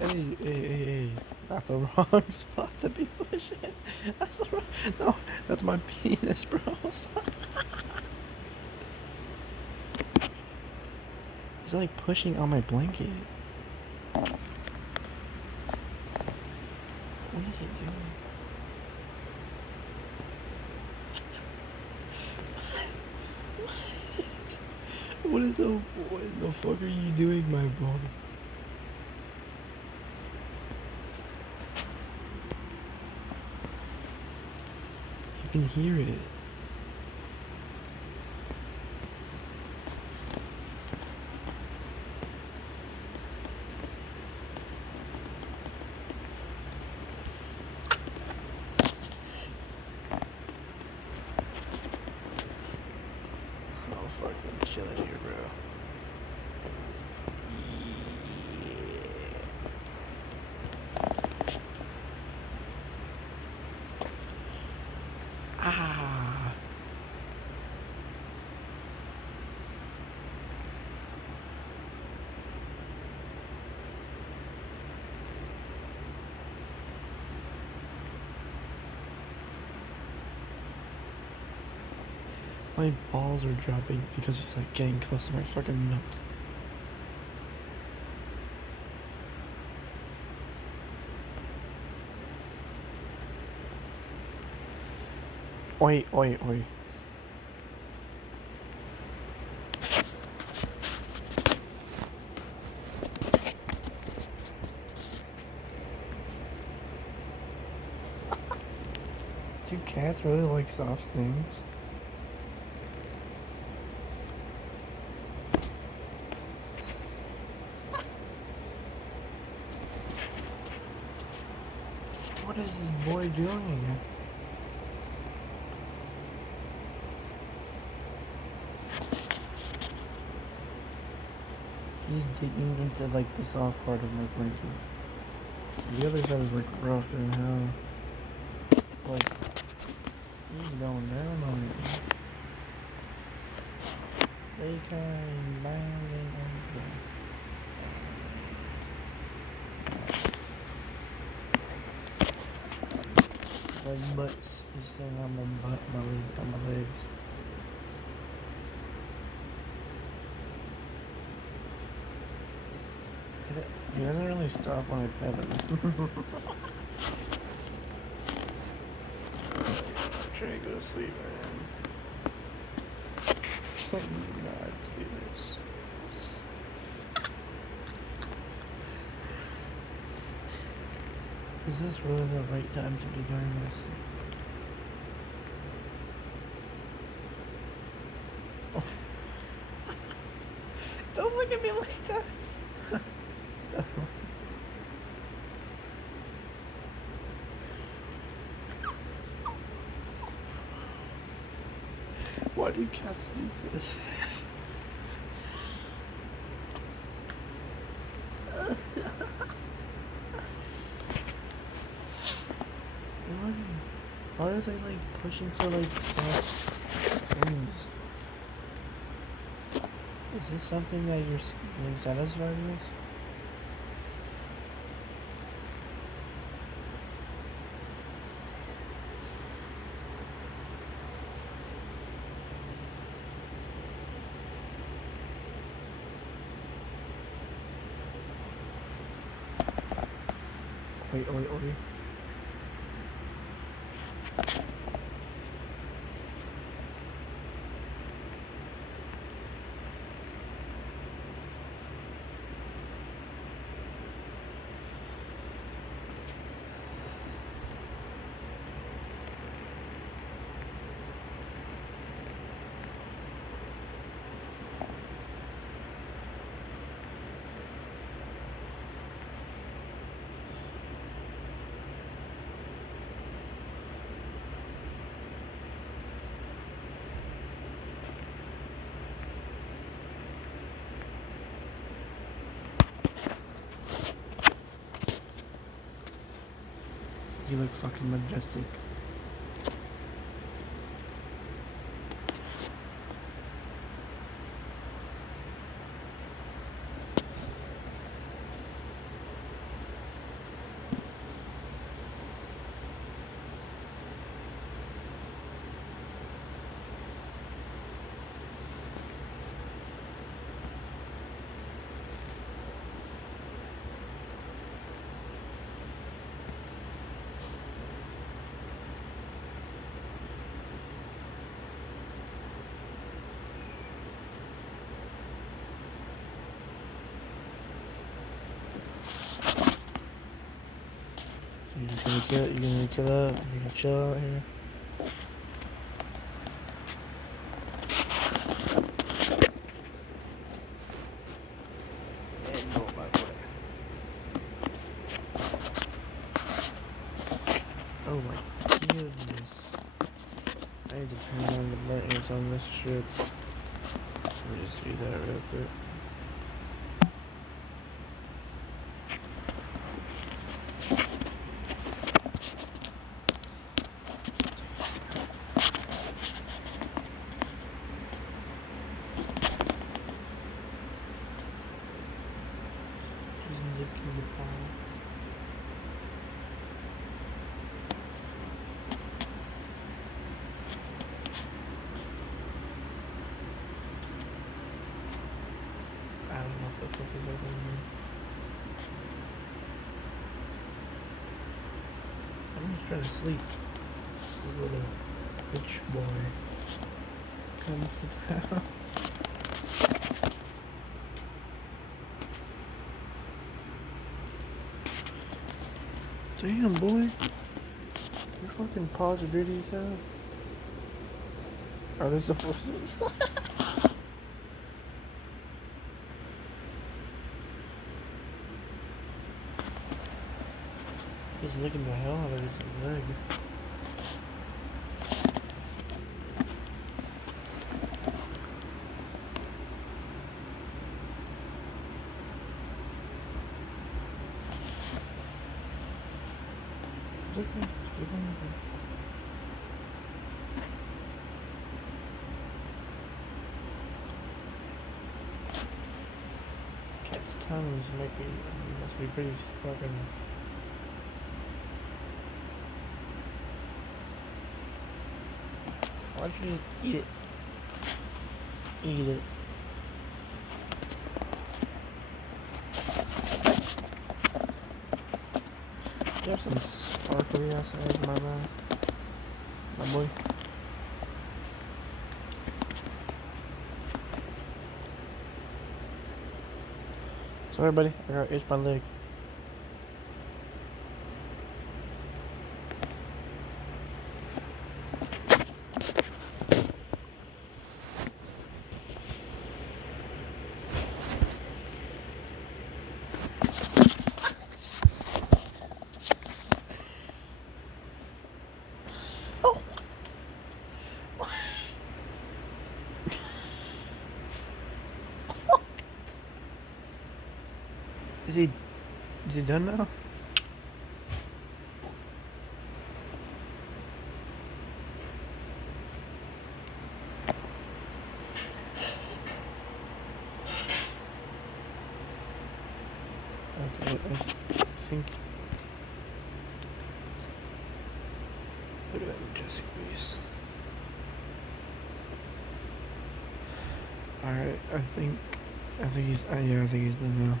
Hey. That's the wrong spot to be pushing. That's the wrong. No, that's my penis, bro. He's like pushing on my blanket. What is he doing? What the fuck are you doing, my boy? You can hear it. Oh, fucking chilling here, bro. Ah. My balls are dropping because he's like getting close to my fucking nuts. Oi. Do cats really like soft things? What is this boy doing? He's digging into like the soft part of my blanket. The other side is like rough and hell. Like he's going down on it. They came bounding over. My butt's he's sitting on my butt, my leg, on my legs. He doesn't really stop when I pet him. I'm trying to go to sleep, man. Can you not do this? Is this really the right time to be doing this? Oh. Don't look at me like that. Why do cats do this? Why are they like pushing so like soft things? Is this something that you're being satisfied with? Wait. You look fucking majestic. gonna kill that? You can chill out here. And go my way. Oh my goodness. I need to turn on the brightness on this shit. Let me just do that real quick. Just licking the ball. I don't know what the fuck is happening here. I'm just trying to sleep. This little bitch boy comes to town. Damn, boy. Your fucking paws are dirty as hell. Are they supposed to? He's licking the hell out of his leg. It's okay. It's okay. Cat's tongues must be pretty fucking. Why'd you just eat it? Eat it. You have some sparkly ass eggs, my man. My boy. Sorry, buddy. I got itched my leg. Oh, what? Is he done now? Okay, I think. Look at that majestic face. Alright, I think he's, yeah, I think he's done now.